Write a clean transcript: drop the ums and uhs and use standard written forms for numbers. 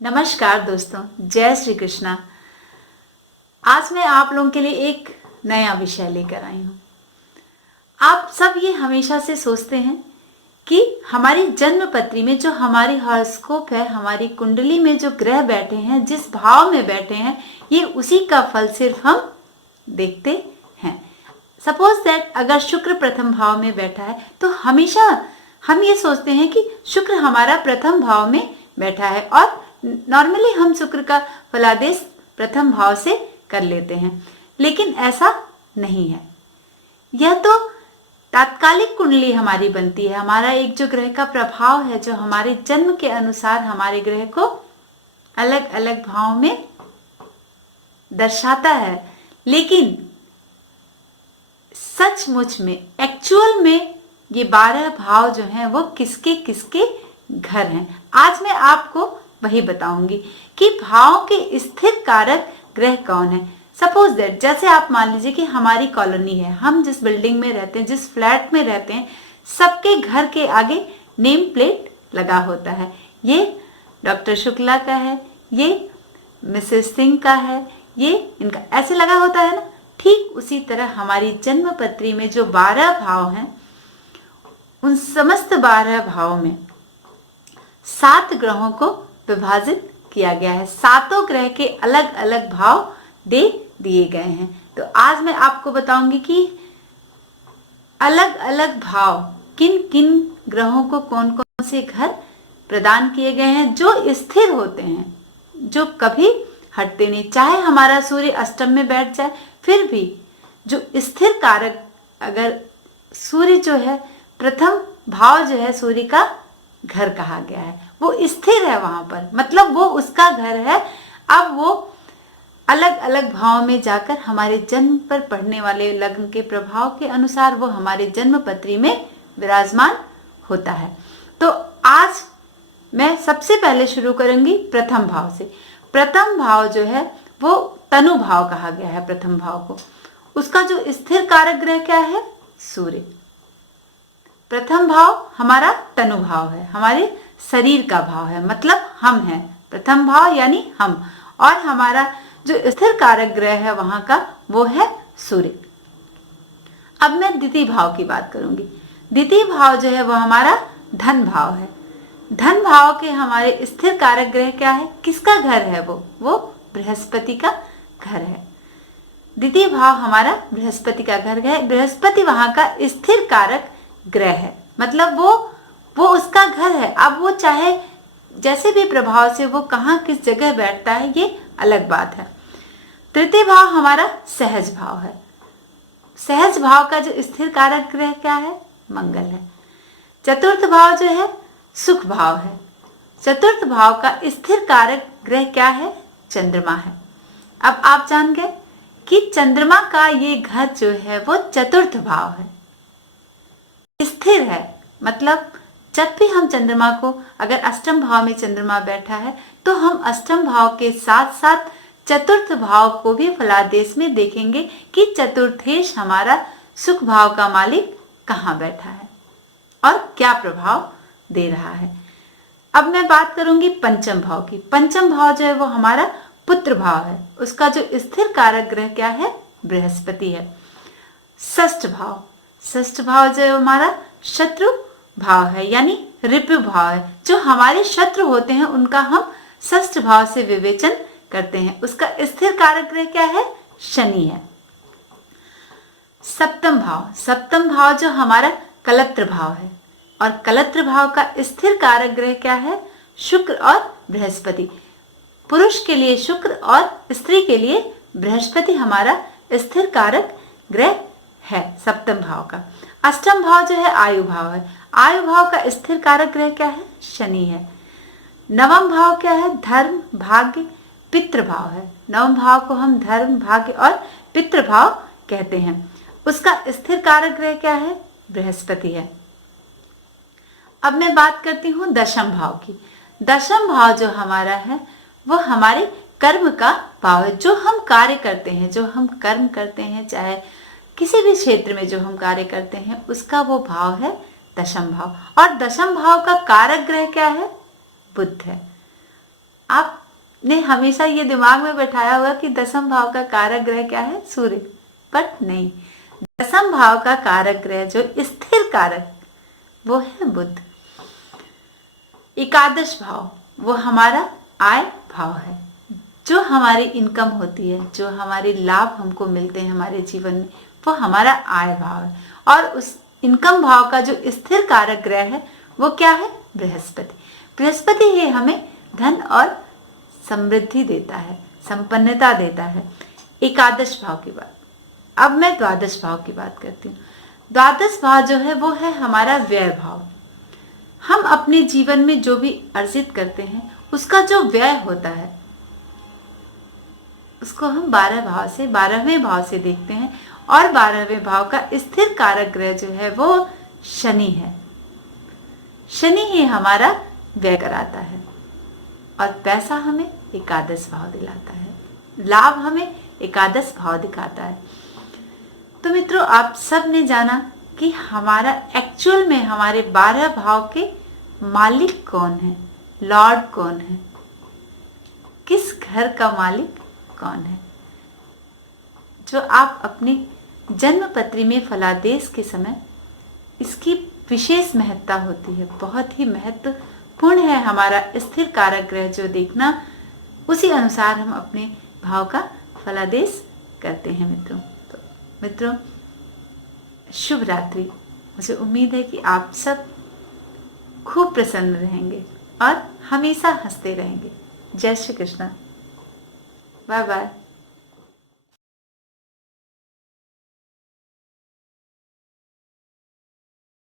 नमस्कार दोस्तों, जय श्री कृष्णा। आज मैं आप लोगों के लिए एक नया विषय लेकर आई हूँ। आप सब ये हमेशा से सोचते हैं कि हमारी जन्म पत्री में जो हमारी हॉरोस्कोप है, हमारी कुंडली में जो ग्रह बैठे हैं, जिस भाव में बैठे हैं, ये उसी का फल सिर्फ हम देखते हैं। सपोज दैट अगर शुक्र प्रथम भाव में बैठा है तो हमेशा हम ये सोचते हैं कि शुक्र हमारा प्रथम भाव में बैठा है और नॉर्मली हम शुक्र का फलादेश प्रथम भाव से कर लेते हैं, लेकिन ऐसा नहीं है। यह तो तात्कालिक कुंडली हमारी बनती है। हमारा एक जो ग्रह का प्रभाव है, जो हमारे जन्म के अनुसार हमारे ग्रह को अलग अलग भाव में दर्शाता है, लेकिन सचमुच में एक्चुअल में ये 12 भाव जो हैं वो किसके किसके घर हैं। आज मैं आपको वही बताऊंगी कि भावों के स्थिर कारक ग्रह कौन है। सपोज दैट जैसे आप मान लीजिए कि हमारी कॉलोनी है, हम जिस बिल्डिंग में रहते हैं, जिस फ्लैट में रहते हैं, सबके घर के आगे नेम प्लेट लगा होता है। ये डॉक्टर शुक्ला का है, ये मिसेस सिंह का है, ये इनका, ऐसे लगा होता है ना। ठीक उसी तरह हमारी जन्म पत्री में जो 12 भाव हैं, उन समस्त 12 भाव में 7 ग्रहों को विभाजित किया गया है। सातों ग्रह के अलग अलग भाव दे दिए गए हैं। तो आज मैं आपको बताऊंगी कि अलग अलग भाव किन किन ग्रहों को कौन कौन से घर प्रदान किए गए हैं, जो स्थिर होते हैं, जो कभी हटते नहीं। चाहे हमारा सूर्य अष्टम में बैठ जाए, फिर भी जो स्थिर कारक, अगर सूर्य जो है प्रथम भाव जो है, सूर्य का घर कहा गया है, वो स्थिर है वहां पर, मतलब वो उसका घर है। अब वो अलग अलग भाव में जाकर हमारे जन्म पर पड़ने वाले लग्न के प्रभाव के अनुसार वो हमारे जन्म पत्री में विराजमान होता है। तो आज मैं सबसे पहले शुरू करूंगी प्रथम भाव से। प्रथम भाव जो है वो तनु भाव कहा गया है। प्रथम भाव को, उसका जो स्थिर कारक ग्रह क्या है? सूर्य। प्रथम भाव हमारा तनु भाव है, हमारे शरीर का भाव है, मतलब हम हैं। प्रथम भाव यानी हम, और हमारा जो स्थिर कारक ग्रह है वहां का वो है सूर्य। अब मैं द्वितीय भाव की बात करूंगी। द्वितीय भाव जो है वो हमारा धन भाव है। धन भाव के हमारे स्थिर कारक ग्रह क्या है? किसका घर है? वो बृहस्पति का घर है। द्वितीय भाव हमारा बृहस्पति का घर है। बृहस्पति वहां का स्थिर कारक ग्रह है, मतलब वो उसका घर है। अब वो चाहे जैसे भी प्रभाव से वो कहाँ किस जगह बैठता है, ये अलग बात है। तृतीय भाव हमारा सहज भाव है। सहज भाव का जो स्थिर कारक ग्रह क्या है? मंगल है। चतुर्थ भाव जो है सुख भाव है। चतुर्थ भाव का स्थिर कारक ग्रह क्या है? चंद्रमा है। अब आप जान गए कि चंद्रमा का ये घर जो है वो चतुर्थ भाव है, स्थिर है। मतलब जब भी हम चंद्रमा को, अगर अष्टम भाव में चंद्रमा बैठा है तो हम अष्टम भाव के साथ साथ चतुर्थ भाव को भी फलादेश में देखेंगे कि चतुर्थेश हमारा सुख भाव का मालिक कहाँ बैठा है और क्या प्रभाव दे रहा है। अब मैं बात करूंगी पंचम भाव की। पंचम भाव जो है वो हमारा पुत्र भाव है। उसका जो स्थिर कारक ग्रह क्या है? बृहस्पति है। षष्ठ भाव, षष्ठ भाव जो है हमारा शत्रु भाव है, यानी रिपु भाव है। जो हमारे शत्रु होते हैं उनका हम षष्ठ भाव से विवेचन करते हैं। उसका स्थिर कारक ग्रह क्या है? शनि है। सप्तम भाव, सप्तम भाव जो हमारा कलत्र भाव है, और कलत्र भाव का स्थिर कारक ग्रह क्या है? शुक्र और बृहस्पति। पुरुष के लिए शुक्र और स्त्री के लिए बृहस्पति हमारा स्थिर कारक ग्रह है सप्तम भाव का। अष्टम भाव जो है आयु भाव है। आयु भाव का स्थिर कारक ग्रह क्या है? शनि है। नवम भाव क्या है? धर्म, भाग्य, पितृ भाव है। नवम भाव को हम धर्म, भाग्य और पितृ भाव कहते हैं। उसका स्थिर कारक ग्रह क्या है? बृहस्पति है। अब मैं बात करती हूँ दशम भाव की। दशम भाव जो हमारा है वो हमारे कर्म का भाव है। जो हम कार्य करते हैं, जो हम कर्म करते हैं, चाहे किसी भी क्षेत्र में जो हम कार्य करते हैं, उसका वो भाव है दशम भाव। और दशम भाव का कारक ग्रह क्या है? बुध है। आपने हमेशा ये दिमाग में बैठाया होगा कि दसम भाव का कारक ग्रह क्या है? सूर्य, बट नहीं, दसम भाव का कारक ग्रह जो स्थिर कारक वो है बुध। एकादश भाव वो हमारा आय भाव है, जो हमारी इनकम होती है, जो हमारे लाभ हमको मिलते हैं हमारे जीवन में, वो हमारा आय भाव है। और उस इनकम भाव का जो स्थिर कारक ग्रह है वो क्या है? बृहस्पति। बृहस्पति ही हमें धन और समृद्धि देता है, संपन्नता देता है। एकादश भाव की बात, अब मैं द्वादश भाव की बात करती हूँ। द्वादश भाव जो है वो है हमारा व्यय भाव। हम अपने जीवन में जो भी अर्जित करते हैं उसका जो व्यय होता है उसको हम 12वें भाव से देखते हैं। और 12वें भाव का स्थिर कारक ग्रह जो है वो शनि है। शनि ही हमारा व्यय कराता है और पैसा हमें एकादश भाव दिलाता है, लाभ हमें एकादश भाव दिखाता है। तो मित्रों, आप सब ने जाना कि हमारा एक्चुअल में हमारे 12 भाव के मालिक कौन है, लॉर्ड कौन है, किस घर का मालिक कौन है। जो आप अपनी जन्म पत्री में फलादेश के समय इसकी विशेष महत्ता होती है, बहुत ही महत्वपूर्ण है हमारा स्थिर कारक ग्रह जो देखना, उसी अनुसार हम अपने भाव का फलादेश करते हैं मित्रों। तो मित्रों, शुभ रात्रि। मुझे उम्मीद है कि आप सब खूब प्रसन्न रहेंगे और हमेशा हंसते रहेंगे। जय श्री कृष्ण। Bye bye.